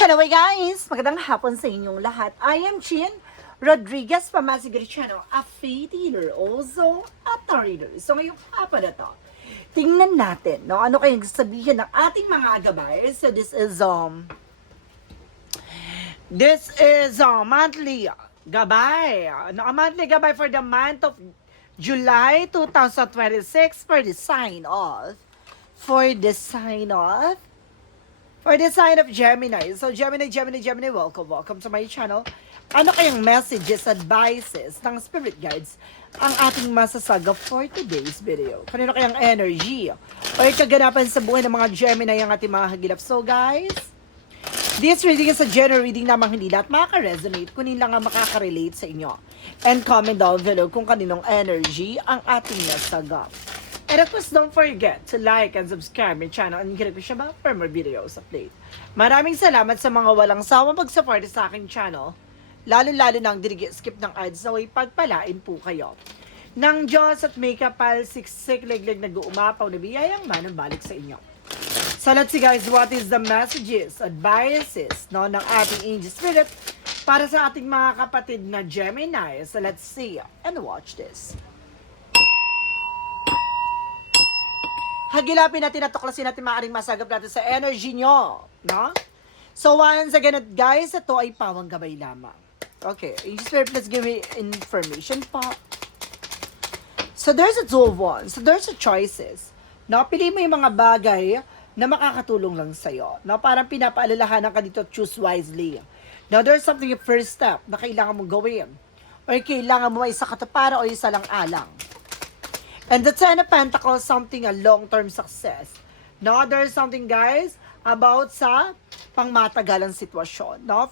Hello guys! Magandang hapon sa inyong lahat. I am Chin Rodriguez, Pamasi Griciano, a faith healer, also a reader. So ngayong hapon na to, tingnan natin, no? Ano kayang sabihin ng ating mga gabay? So this is monthly gabay. No, a monthly gabay for the month of July 2026 for the sign of for the sign of Gemini. So, Gemini, welcome to my channel. Ano kayang messages, advices ng spirit guides ang ating masasagap for today's video? Kanino kayang energy o kaganapan sa buhay ng mga Gemini ang ating mga hagilap? So, guys, this reading is a general reading lamang, hindi lahat makaka-resonate, kunin lang ang makaka-relate sa inyo. And comment down below kung kaninong energy ang ating nasagap. And of course, don't forget to like and subscribe my channel and hit siya ba for more videos update. Maraming salamat sa mga walang sawang mag-support sa aking channel. Lalo-lalo nang skip ng ads na way pagpalain po kayo. Nang Diyos at may kapal, siksik, legleg, nag-uumapaw na biyayang manang balik sa inyo. So let's see guys, what is the messages, advices no, ng ating angel spirit para sa ating mga kapatid na Gemini. So let's see and watch this. Hagilapin natin at tuklasin natin maaaring masagap natin sa energy nyo. No? So once again, guys, ito ay pawang gabay lamang. Okay, Angel Spirit, let's give me information po. So there's a two of wands. So there's a choices. No? Pili mo yung mga bagay na makakatulong lang sa'yo. No? Parang pinapaalalahanan ka dito, choose wisely. Now there's something, yung first step na kailangan mong gawin. Or kailangan mo isa katuparan o isa lang alang. And the Ten of Pentacles, something a long-term success. No, there's something, guys, about sa pangmatagalang sitwasyon. No,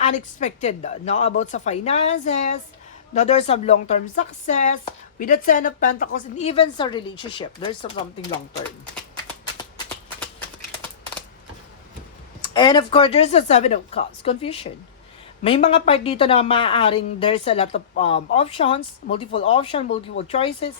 unexpected. No, about sa finances. No, there's some long-term success. With the Ten of Pentacles, and even sa relationship, there's something long-term. And of course, there's a Seven of Cups, confusion. May mga part dito na maaaring there's a lot of options, multiple choices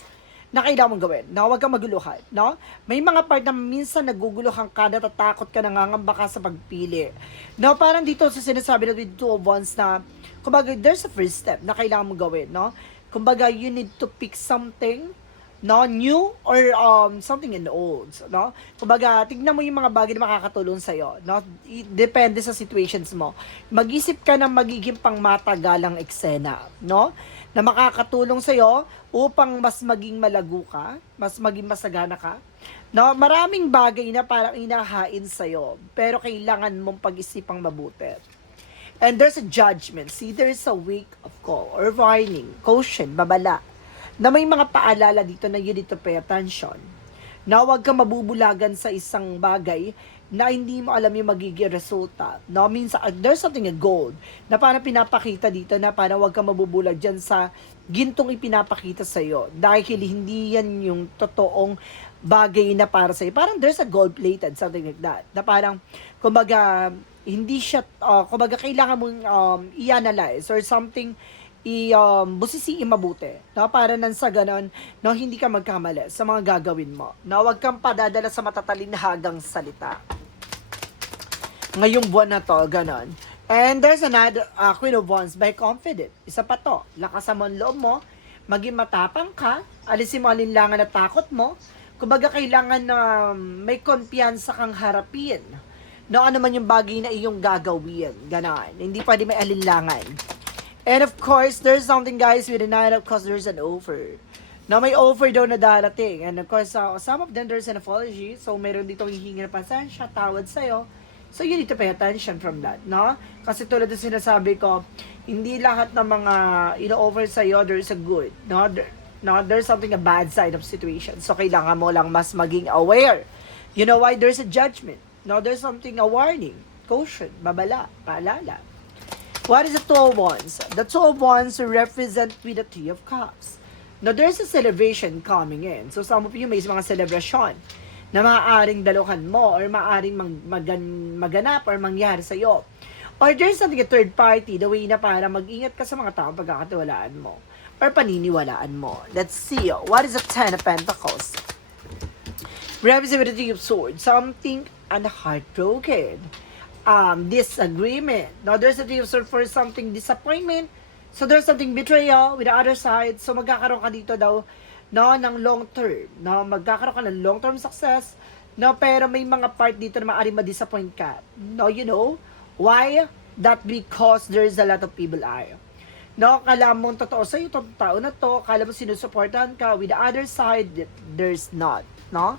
na kailangan mong gawin. Na huwag kang maguluhan, no? May mga part na minsan naguguluhan ka, natatakot ka, nangangamba ka sa pagpili. No, parang dito sa sinasabi na with two of wands na, kumbaga, there's a first step na kailangan mong gawin, no? Kumbaga, you need to pick something, no, new or something in the old, no? Kumbaga, tignan mo yung mga bagay na makakatulong sa iyo, no? Depende sa situations mo. Mag-isip ka ng magiging pangmatagalang eksena, no? Na makakatulong sa iyo upang mas maging malago ka, mas maging masagana ka. No, maraming bagay na parang inahain sa iyo, pero kailangan mong pag-isipang mabuti. And there's a judgment. See, there's a wake of call or warning, caution, babala, na may mga paalala dito na you need to pay attention. Na huwag kang mabubulagan sa isang bagay na hindi mo alam yung magiging resulta. No, means there's something a gold na parang pinapakita dito na parang huwag kang mabubulag dyan sa gintong ipinapakita sa iyo. Dahil hindi yan yung totoong bagay na para sa iyo. Parang there's a gold plated, something like that. Na parang, kumbaga, hindi siya, kumbaga, kailangan mong i-analyze or something, busisiin mabuti, no? Para nang sa ganon, no, hindi ka magkamali sa mga gagawin mo. No, huwag kang padadala sa matatalinhagang salita. Ngayong buwan na to, ganon. And there's another Queen of Wands, by confident. Isa pa to, lakasan mo ang loob mo, maging matapang ka, alisin mo alinlangan at takot mo. Kumbaga, kailangan na may kumpiyansa kang harapin. No, ano man yung bagay na iyong gagawin, ganon. Hindi pwede may alinlangan. And of course, there's something, guys, with the Nine of Cups, there's an offer. Na may offer daw na darating. And of course, some of them, there's an apology. So, meron dito hihingi na pasensya, tawad sa'yo. So, you need to pay attention from that, no? Kasi tulad na sinasabi ko, hindi lahat ng mga ino-offer sa'yo, there's a good, no? There's something, a bad side of situation. So, kailangan mo lang mas maging aware. You know why? There's a judgment. No? There's something, a warning, caution, babala, paalala. What is the Two of Wands? The Two of Wands represent with the Three of Cups. Now, there's a celebration coming in. So, some of you may mga celebration na maaaring daluhan mo or maaaring maganap or mangyari sa iyo. Or there's something a third party, the way na para mag-ingat ka sa mga taong pagkakatiwalaan mo or paniniwalaan mo. Let's see. What is the Ten of Pentacles? Representative of Swords. Something and heartbroken. disagreement. No, there's a reason for something disappointment. So there's something betrayal with the other side. So magkakaroon ka dito daw no ng long term. No, magkakaroon ka ng long term success. No, pero may mga part dito na maaari ma-disappoint ka. No, you know why? That because there's a lot of evil eye. No, kala mo totoo sa'yo, itong tao na to, kala mo sinusuportahan ka, with the other side, there's not, no?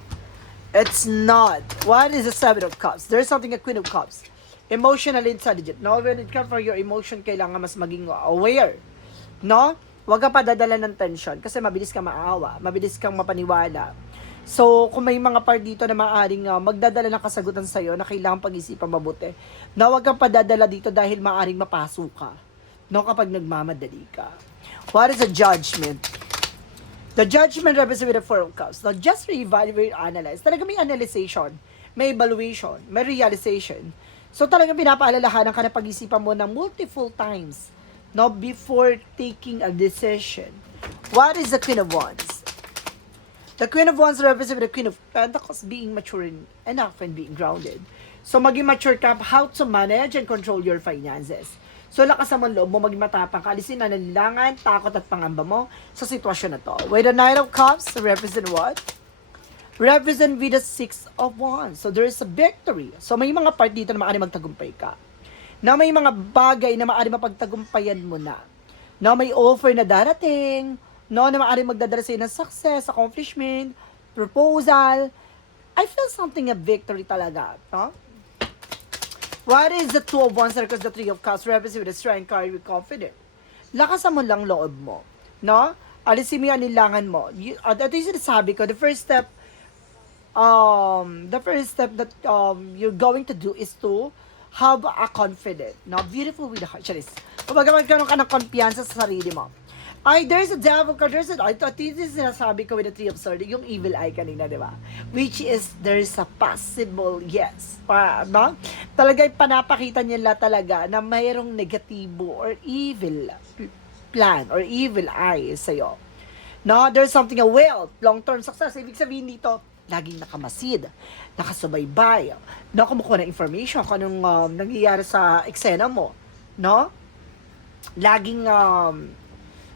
It's not. What is the Seven of Cups? There's something a Queen of Cups. Emotional intelligent, no? When it comes for your emotion, kailangan mas maging aware, no? Huwag ka pa dadala ng tension, kasi mabilis kang maawa, mabilis kang mapaniwala. So, kung may mga part dito na maaaring magdadala ng kasagutan sa'yo na kailangan pag-isipan mabuti, na huwag kang padadala dito dahil maaaring mapasok ka. No, kapag nagmamadali ka. What is a judgment? The judgment represents with the Four of Cups. Now, just re-evaluate, analyze. Talaga may analyzation, may evaluation, may realization. So, talagang pinapaalalahanan ka na pag-isipan mo ng multiple times, no, before taking a decision. What is the Queen of Wands? The Queen of Wands represents with the Queen of Pentacles, being mature enough and being grounded. So, maging mature ka how to manage and control your finances. So, lakas naman loob mo, maging matapang ka, alisin na nalilangan, takot at pangamba mo sa sitwasyon na to. With the Knight of Cups, represent what? Represent with the Six of Wands. So, there is a victory. So, may mga part dito na maaari magtagumpay ka. Na may mga bagay na maaari mapagtagumpayan mo na. Na may offer na darating, no, na maaari magdadala sa'yo ng success, accomplishment, proposal. I feel something a victory talaga, no? What is the Two of Wands because the Three of Cups represent with the strength card with confidence? Lakasan mo lang loob mo, no? Alisin mo yung anilangan mo. Ito yung sinasabi ko, the first step that you're going to do is to have a confidence, no? Beautiful with the heart. Charis. Kumbaga magkaroon ka ng kumpiyansa sa sarili mo. Ay, there's a devil card. This is sinasabi ko with the Three of Swords, yung evil eye kanina, di ba? Which is, there's a possible, yes. No? Talaga panapakita nila talaga na mayroong negatibo or evil plan or evil eye sa'yo. No? There's something, a wealth, long-term success. Ibig sabihin dito, laging nakamasid, nakasubaybay, no? Kumukuha ng information kung anong nangyayari sa eksena mo. No? Laging,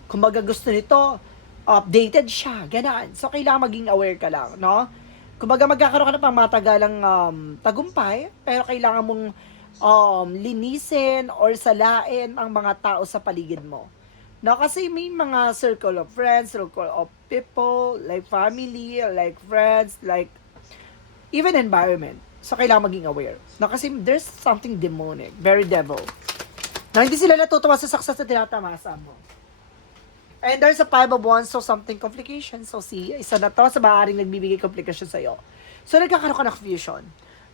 kumbaga gusto nito, updated siya, ganaan. So, kailangan maging aware ka lang, no? Kumbaga magkakaroon ka na pang matagalang tagumpay, pero kailangan mong linisin or salain ang mga tao sa paligid mo. No? Kasi may mga circle of friends, circle of people, like family, like friends, like even environment. So, kailangan maging aware. No? Kasi there's something demonic, very devil. No? Hindi sila natutuwa sa success na tinatamasa mo. And there's a Five of Wands, so something complication. So see, isa na to sa maaaring nagbibigay complication sa'yo. So nagkakaroon ka ng confusion,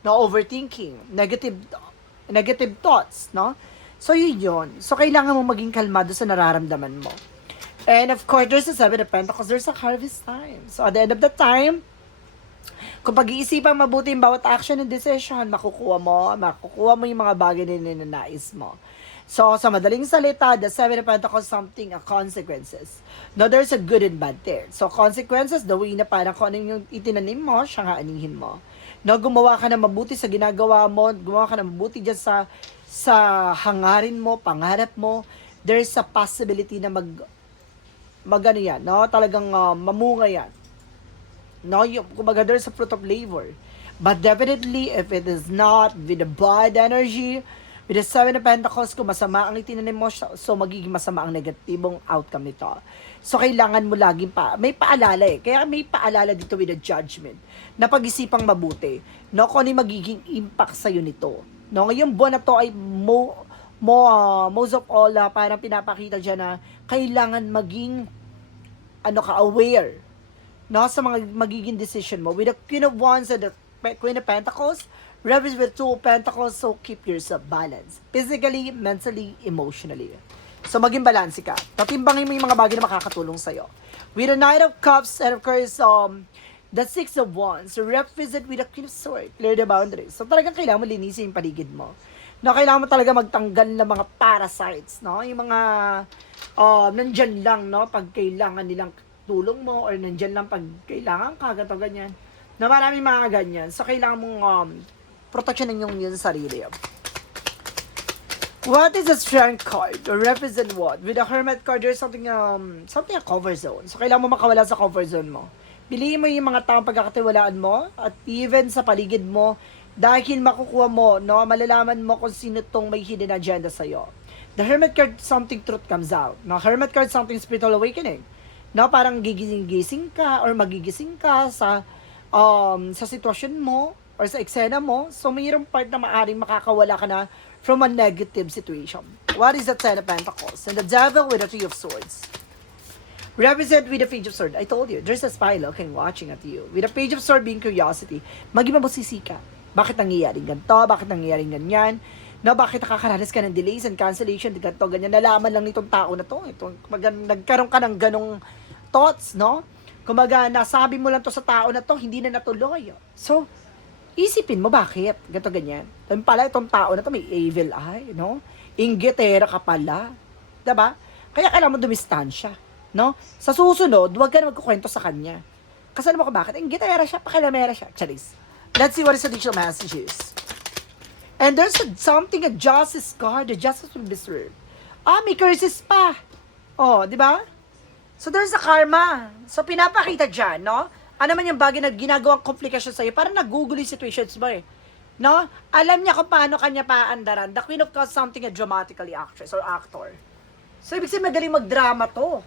no? Overthinking, negative thoughts, no? So yun. So kailangan mo maging kalmado sa nararamdaman mo. And of course, there's a Seven of Pentacles, there's a harvest time. So at the end of the time, kung pag-iisipan mabuti yung bawat action and decision, makukuha mo yung mga bagay na ninanais mo. So, sa madaling salita, the Seven of Pentacles, something, consequences. No, there's a good and bad there. So, consequences, the way na parang kung ano yung itinanim mo, siya nga anihin mo. No, gumawa ka na mabuti sa ginagawa mo, gumawa ka na mabuti dyan sa hangarin mo, pangarap mo, there's a possibility na ano yan, no? Talagang mamunga yan. No, kumbaga, there's a fruit of labor. But definitely, if it is not with the bad energy, with the Seven of Pentacles, kung masama ang itinanim mo, so magiging masama ang negatibong outcome nito. So, kailangan mo laging may paalala eh. Kaya may paalala dito with the judgment, na pag-isipang mabuti, no, kung ano yung magiging impact sa'yo nito. No, ngayong buwan na to ay most of all, parang pinapakita dyan na kailangan maging, aware, no, sa mga magiging decision mo. With the Queen of Wands and the Queen of Pentacles, represent with Two of Pentacles, so keep yourself balanced. Physically, mentally, emotionally. So, maging balanse ka. Tatimbangin mo yung mga bagay na makakatulong sa'yo. With the Knight of Cups, and of course, the Six of Wands, represent with the Queen of Swords, clear the boundaries. So, talagang kailangan mo linisin yung paligid mo. No, kailangan mo talaga magtanggal ng mga parasites, no? Yung mga, nandyan lang, no? Pag kailangan nilang tulong mo, or nandyan lang pag kailangan ka, ganito, ganyan. Na maraming mga ganyan. So, kailangan mong, proteksyonin yung sarili. What is a strength card? Or represent what? With a hermit card, there's something a comfort zone. So, kailangan mo makawala sa comfort zone mo. Piliin mo yung mga taong pagkakatiwalaan mo at even sa paligid mo dahil makukuha mo, no, malalaman mo kung sino tong may hidden agenda sa'yo. The hermit card, something truth comes out. No, hermit card, something spiritual awakening. No, parang gigising ka or magigising ka sa sitwasyon mo or sa eksena mo. So, mayroong part na maaring makakawala ka na from a negative situation. What is the Ten of Pentacles? And the Devil with the Three of Swords. Represent with the Page of Sword. I told you, there's a spy looking, watching at you. With the Page of Sword being curiosity, maging mabusisi ka. Bakit nangyayaring ganito? Bakit nangyayaring ganyan? No, bakit nakakaranas ka ng delays and cancellation? Ganito, ganyan. Nalaman lang nitong tao na to. Nagkaroon ka ng ganong thoughts, no? Kumbaga, nasabi mo lang to sa tao na to, hindi na natuloy. So, isipin mo bakit ganito ganyan. Then pala itong tao na to may evil eye, no? Inggitera ka pala. 'Di ba? Kaya kailangan mo dumistansya, no? Sa susunod, huwag ka na magkukwento sa kanya. Kasi alam mo kung bakit? Inggitera siya, pakilamera siya. Charis. Let's see what is the additional messages. And there's something, a justice card. The justice will be served. May curses pa. Oh, 'di ba? So there's a karma. So pinapakita diyan, no? Ano man yung bagay na ginagawang komplikasyon sa'yo, parang nagugulo yung situations mo eh. No? Alam niya kung paano kanya paandaran. The Queen of Cups, something a dramatically actress or actor. So, ibig sabihin, magaling magdrama to.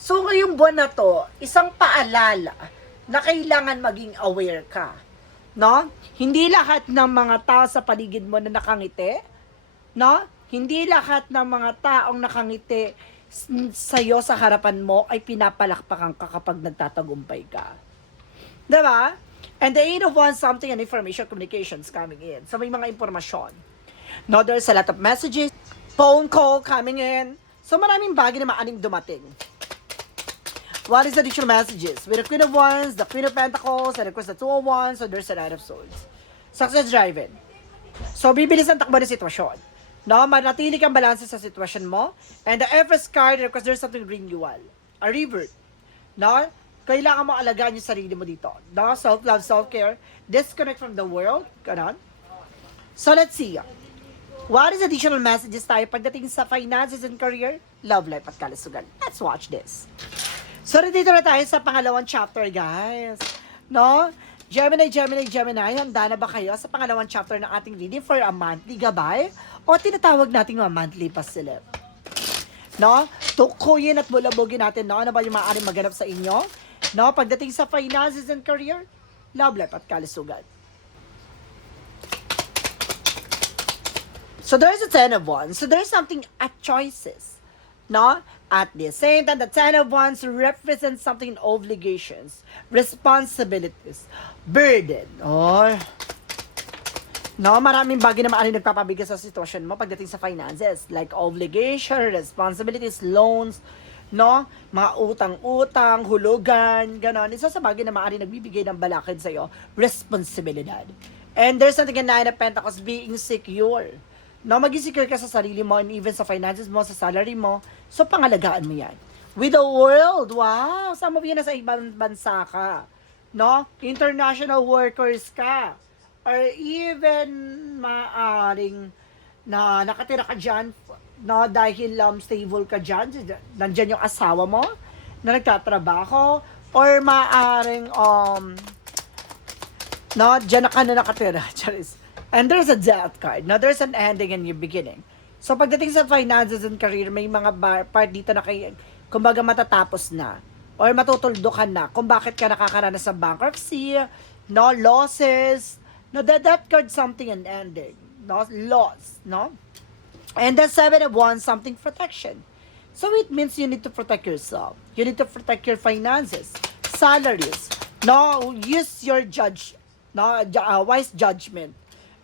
So, ngayong buwan na to, isang paalala na kailangan maging aware ka. No? Hindi lahat ng mga tao sa paligid mo na nakangiti, no? Hindi lahat ng mga taong nakangiti sa'yo sa harapan mo ay pinapalakpakan ka kapag nagtatagumpay ka. Diba? And the Eight of Wands, something and information communications coming in. So, may mga informasyon. No, there's a lot of messages, phone call coming in. So, maraming bagay na maaning dumating. What is the additional messages? With the Queen of Wands, the Queen of Pentacles, and of course the Two of Wands, so there's a Knight of Swords. Success driving. So, bibilis ang takbo ng sitwasyon. No, manatili kang balanse sa sitwasyon mo. And the Empress card, and of course there's something renewal. A revert. No? Kailangan mo alagaan yung sarili mo dito. No? Self-love, self-care. Disconnect from the world. Ganon. So, let's see. What is additional messages tayo pagdating sa finances and career, love life at kalusugan? Let's watch this. So, dito na tayo sa pangalawang chapter, guys. No? Gemini, handa na ba kayo sa pangalawang chapter ng ating reading for a monthly gabay? O tinatawag nating mga monthly pasilip? No? Tukuyin at bulabugin natin, no? Ano ba yung maaaring maganap sa inyo? No? Pagdating sa finances and career, love life at kalusugan. So there's a Ten of Wands. So there's something at choices. No? At the same time, the Ten of Wands represents something in obligations, responsibilities, burden. Oh. No, maraming bagay na maaari nagpapabigas sa sitwasyon mo pagdating sa finances. Like obligation, responsibilities, loans, no? Mga utang-utang, hulugan, ganon. Isa sa bagay na maaari nagbibigay ng balakid sa'yo, responsibilidad. And there's something in Nine of Pentacles, being secure. No, maging secure ka sa sarili mo and even sa finances mo, sa salary mo. So, pangalagaan mo yan. With the world, wow! Some of you nasa ibang bansa ka. No? International workers ka. Or even maaring na nakatira ka dyan, no, dahil stable ka dyan, nandyan yung asawa mo na nagtatrabaho, or maaring no, dyan na ka na nakatira. Charis. And there's a death card. Now, there's an ending and new beginning. So, pagdating sa finances and career, may mga part dito na kumbaga matatapos na. Or matutuldukan na kung bakit ka nakakaranas ng bankruptcy, no, losses, no, the death card, something and ending. No, loss, no? And the Seven of Wands, something protection. So, it means you need to protect yourself. You need to protect your finances, salaries. No, use your wise judgment.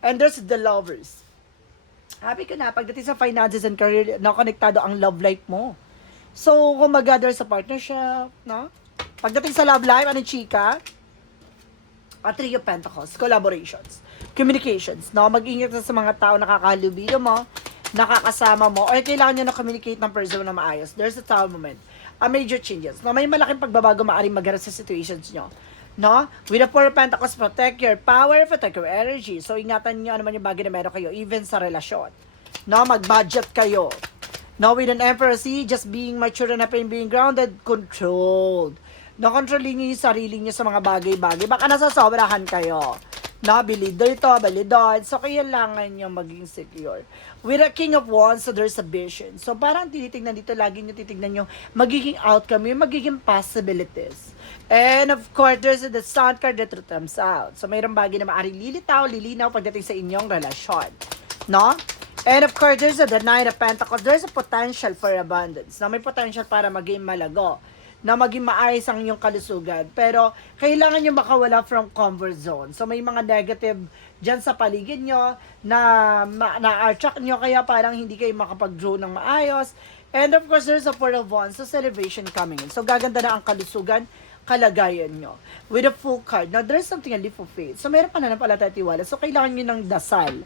And there's the Lovers. Happy ka na, pagdating sa finances and career, nakonektado ang love life mo. So, kumaga, there's a partnership, no? Pagdating sa love life, ano chika? A Three of Pentacles, collaborations, communications, no? Mag-ingat sa mga tao nakakahalubilo mo, nakakasama mo, or kailangan nyo na communicate ng person na maayos. There's a tower moment. A major changes. No? May malaking pagbabago maaaring maganap sa situations nyo. No? With the Four of Pentacles, protect your power, protect your energy. So, ingatan nyo ano man yung bagay na meron kayo, even sa relasyon. No, mag-budget kayo. No, with an Emperor C, just being mature enough and being grounded, controlled. No, controlling niyo yung sarili niyo sa mga bagay-bagay. Baka nasasobrahan kayo. No, bili dito, bili doon. So, kailangan niyo maging secure. With a King of Wands, so there's a vision. So, parang tinitignan dito, lagi niyo titignan yung magiging outcome, yung magiging possibilities. And of course, there's the Sun card that comes out. So, mayroong bagay na maaaring lilinaw pagdating sa inyong relasyon. No? And of course, there's the Nine of Pentacles. There's a potential for abundance. Na may potential para maging malago. Na maging maayos ang inyong kalusugan. Pero, kailangan nyo makawala from comfort zone. So, may mga negative dyan sa paligid nyo na na-attract nyo kaya parang hindi kayo makapag-draw ng maayos. And of course, there's a Four of Wands. So, celebration coming in. So, gaganda na ang kalusugan, kalagayan nyo. With a full card. Now, there's something a leap of faith. So, meron pa na pala tiwala. So, kailangan nyo ng dasal.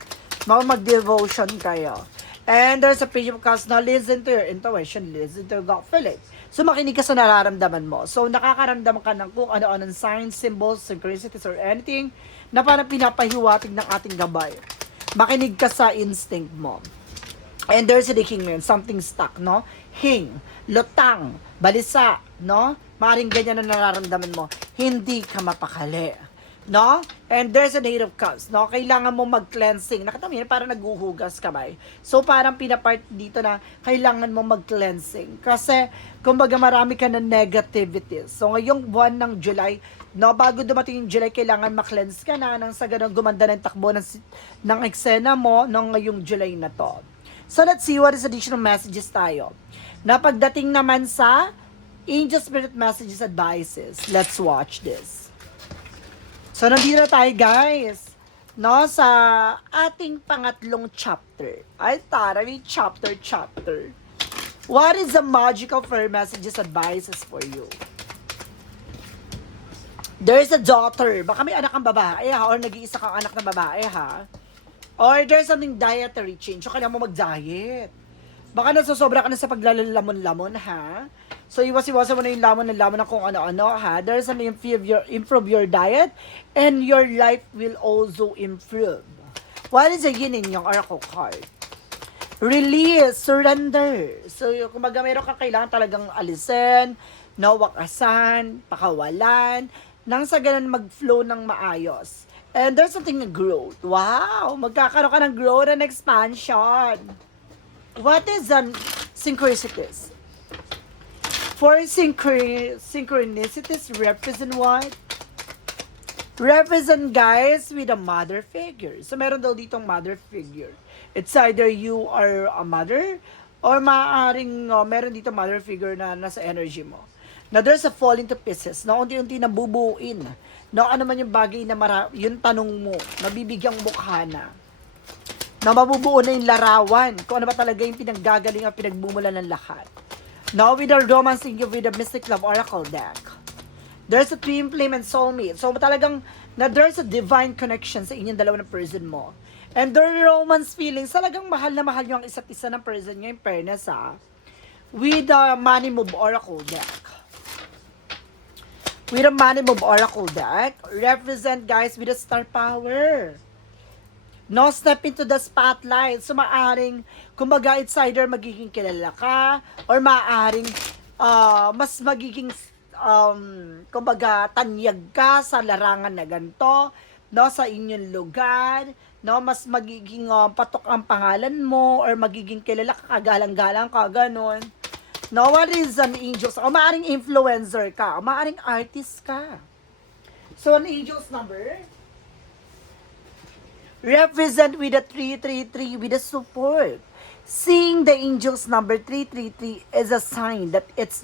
Mag-devotion kayo. And there's a Page of Cups. Now, listen to your intuition. Listen to your gut feeling. So, makinig ka sa nararamdaman mo. So, nakakaramdam ka ng kung ano-anong signs, symbols, synchronicities, or anything na parang pinapahiwatig ng ating gabay. Makinig ka sa instinct mo. And there's a Kingman, something stuck, no? Hing, lutang, balisa, no? Maring ganyan na nararamdaman mo. Hindi ka mapakali. No? And there's a Eight of Cups, no? Kailangan mo mag-cleansing. Nakita mo yun, parang naghuhugas kamay. So, parang pinapart dito na kailangan mo mag-cleansing. Kasi, kumbaga marami ka na negativities. So, ngayong buwan ng July, no, bago dumating yung July, kailangan ma-cleanse ka na nang sa ganun gumanda ng takbo ng eksena mo nung ngayong July na to. So, let's see what is additional messages tayo. Na pagdating naman sa Angel Spirit Messages Advices. Let's watch this. So, nandito tayo, guys, no, sa ating pangatlong chapter. Ay, tara, may chapter. What is the magical fairy messages advices for you? There's a daughter. Baka may anak kang babae, ha? Or nag-iisa kang anak na babae, ha? Or there's something dietary change. So, kailangan mo mag-diet. Baka nasusobra ka na sa paglalamon-lamon, ha? So, iwas-iwasan mo na yung lamon ng kung ano-ano, ha? There's something improve your diet and your life will also improve. What is the yin in yung oracle card? Release, surrender. So, kumbaga meron kang kailangan talagang alisin, wakasan, pakawalan, nang sa ganun mag-flow ng maayos. And there's something na growth. Wow! Magkakaroon ka ng growth and expansion. What is the synchronicities? For synchronicities represent what? Represent, guys, with a mother figure. So, meron daw ditong mother figure. It's either you are a mother or maaaring meron dito mother figure na nasa energy mo. Now, there's a fall into pieces na unti-unti nabubuuin. Na ano man yung bagay na yung tanong mo, nabibigyang mukha na mabubuo na yung larawan kung ano ba talaga yung pinaggagaling at pinagmumulan ng lahat. Now, with our romancing you with the Mystic Love Oracle deck, there's a twin flame and soulmate. So, talagang there's a divine connection sa inyong dalawa ng person mo. And the romance feelings, talagang mahal na mahal nyo ang isa't isa ng person nyo, in fairness, ha? With the Money Move Oracle deck. With the Money Move Oracle deck, represent, guys, with the star power. No, step into the spotlight. So, maaring, kumbaga, it's either magiging kilala ka, or maaring, mas magiging, kumbaga, tanyag ka sa larangan na ganito, no, sa inyong lugar, no, mas magiging patok ang pangalan mo, or magiging kilala ka, kagalang-galang ka, ganun. No, what is an angel? O maaring influencer ka, o maaring artist ka. So, an angel's number represent with a 333 with a support. Seeing the angel's number 333 is a sign that it's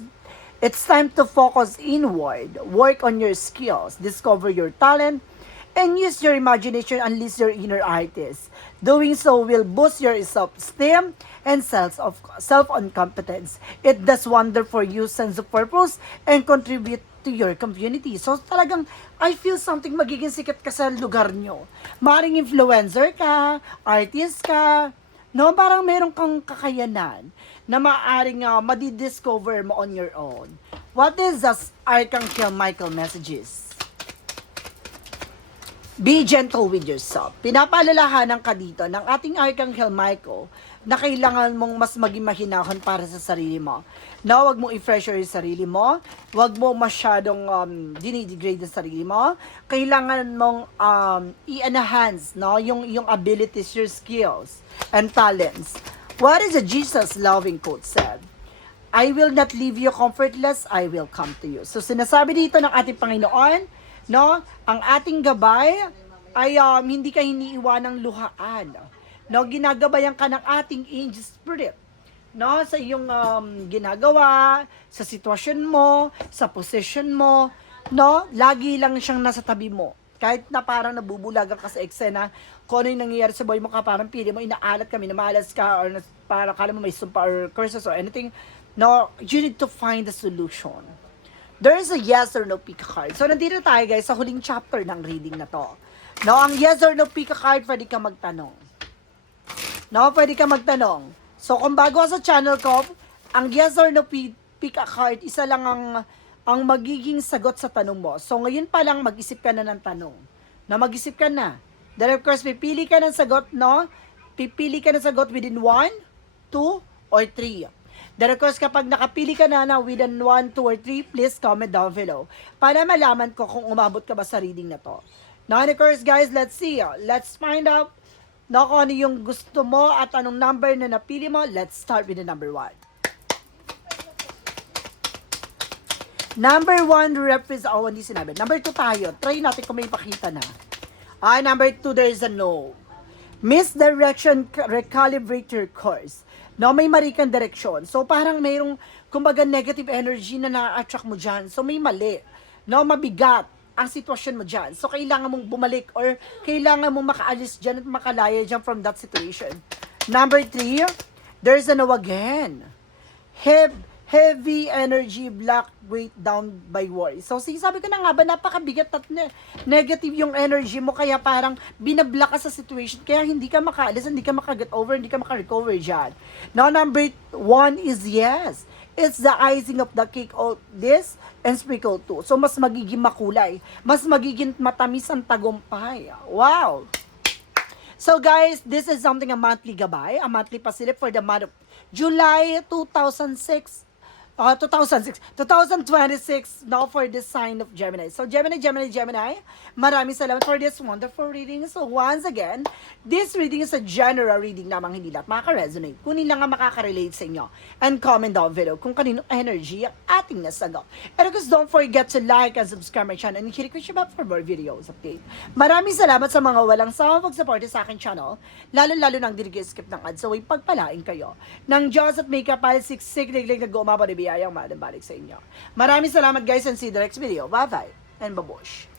time to focus inward, work on your skills, discover your talent, and use your imagination, unleash your inner artist. Doing so will boost your self-esteem and self-competence. It does wonder for you sense of purpose and contribute to your community. So talagang, I feel something magiging sikat ka sa lugar nyo. Maring influencer ka, artist ka, no? Parang meron kang kakayanan na maaring madidiscover mo on your own. What is the Archangel Michael messages? Be gentle with yourself. Pinapaalalahanan ka dito ng ating Archangel Michael na kailangan mong mas maging mahinahon para sa sarili mo. Na wag mong i-pressure yung sarili mo, wag mo masyadong dinidegrade yung sarili mo. Kailangan mong i-enhance no, yung abilities, your skills, and talents. What is a Jesus loving quote said? I will not leave you comfortless, I will come to you. So sinasabi dito ng ating Panginoon, no, ang ating gabay ay hindi ka hiniiwanang luhaan. No, ginagabayan ka ng ating angel spirit. No, sa iyong ginagawa, sa sitwasyon mo, sa position mo, no, lagi lang siyang nasa tabi mo. Kahit na parang nabubulagan ka sa eksena, kung ano yung nangyayari sa buhay mo ka, parang pili mo, inaalat ka, minamalas ka, or parang kala mo may sumpa or curses or anything, no, you need to find the solution. There is a yes or no pick card. So, nandito tayo guys sa huling chapter ng reading na to. No, ang yes or no pick card, pwede ka magtanong. No, pwede ka magtanong. So, kung bago ka sa channel ko, ang yes or no pick card, isa lang ang magiging sagot sa tanong mo. So, ngayon pa lang, mag-isip ka na ng tanong. Na mag-isip ka na. Then, of course, pipili ka ng sagot, no? Pipili ka ng sagot within 1, 2, or 3. Then of course, kapag nakapili ka na within 1, 2, or 3, please comment down below para malaman ko kung umabot ka ba sa reading na to. Now, and of course, guys, let's see. Let's find out kung ano yung gusto mo at anong number na napili mo. Let's start with the number 1. Number 1 represents, hindi sinabi. Number 2 tayo. Try natin kung may pakita na. Number 2, there is a no. Misdirection, recalibrate your course. No, may mali kang direksyon. So, parang mayroong, kumbaga, negative energy na na-attract mo dyan. So, may mali. No, mabigat ang sitwasyon mo dyan. So, kailangan mong bumalik or kailangan mong makaalis dyan at makalaya dyan from that situation. Number 3, there's a no again. Heavy energy, black weight down by worry. So, sabi ko na nga ba, napakabigat at negative yung energy mo, kaya parang binablock ka sa situation, kaya hindi ka makaalis, hindi ka makaget over, hindi ka makarecover dyan. Now, number 1 is yes. It's the icing of the cake of this and sprinkle too. So, mas magiging makulay. Mas magiging matamis ang tagumpay. Wow! So, guys, this is something a monthly gabay, a monthly pasilip for the month of July 2026, now for this sign of Gemini. So, Gemini, maraming salamat for this wonderful reading. So, once again, this reading is a general reading namang hindi lahat makaka-resonate. Kunin lang ang makaka-relate sa inyo. And comment down below kung kanino energy ang ating nasagot. And of course, don't forget to like and subscribe my channel and hit the bell for more videos update. Maraming salamat sa mga walang sawang pag-support sa aking channel, lalo-lalo nang skip ng ads. So, pagpalain kayo ng Diyos at may kapal siksik liglig na gumaba na biyayang madambalik sa inyo. Maraming salamat guys and see you the next video. Bye-bye and babush.